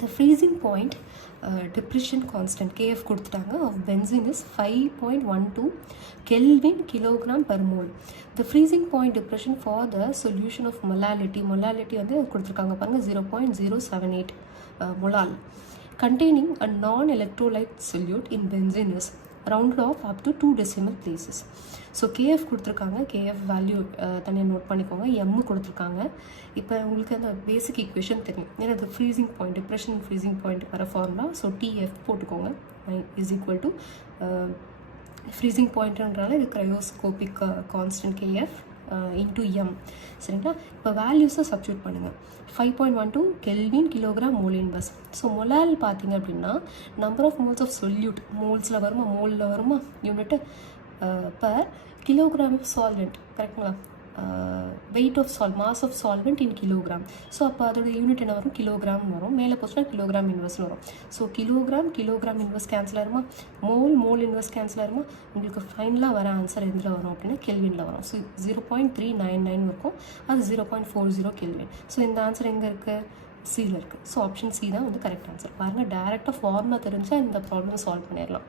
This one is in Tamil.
The freezing point depression constant KF கொடுத்துட்டாங்க of benzene is 5.12 Kelvin kilogram per mole. The freezing point depression for the solution of molality வந்து கொடுத்துருக்காங்க பாருங்க 0.078 molal containing a non-electrolyte solute in benzene is rounded off up to 2 decimal places. So KF கொடுத்துருக்காங்க, கேஎஃப் வேல்யூ தனியாக நோட் பண்ணிக்கோங்க. எம் கொடுத்துருக்காங்க. இப்போ உங்களுக்கு அந்த பேசிக் ஈக்குவேஷன் தெரியும், ஏன்னா அது freezing point, depression freezing point வர ஃபார்முலா. ஸோ டிஎஃப் போட்டுக்கோங்க இஸ் ஈக்குவல் டு ஃப்ரீசிங் பாயிண்ட்ன்றனால இது cryoscopic constant KF into M. சரிங்களா? இப்போ வேல்யூஸை சப்ஸ்டியூட் பண்ணுங்கள். 5.12 kelvin kilogram mole inverse. So molal பார்த்தீங்க அப்படின்னா number of moles of solute, மோல்ஸில் வருமா, மோலில் வருமா unit per kilogram of solvent. கரெக்டுங்களா? Weight of mass of solvent in kilogram. So அப்போ அதோட யூனிட் என்ன வரும், கிலோகிராம் வரும். மேலே போச்சுன்னா கிலோகிராம் இன்வெர்ஸ்னு வரும். ஸோ கிலோகிராம் இன்வெர்ஸ் கேன்சல் ஆயிருமா, மோல் இன்வெர்ஸ் கேன்சல் ஆயிருமா. உங்களுக்கு ஃபைனலாக வர ஆன்சர் எதில் வரும் அப்படின்னா கெல்வினில் வரும். ஸோ 0.399 இருக்கும், அது 0.40 கெல்வின். ஸோ இந்த ஆன்சர் எங்கே இருக்குது, சியில் இருக்குது. ஸோ ஆப்ஷன் சி தான் வந்து கரெக்ட் ஆன்சர். பாருங்கள், டேரெக்டாக ஃபார்முலா தெரிஞ்சால் இந்த ப்ராப்ளம் சால்வ் பண்ணிடலாம்.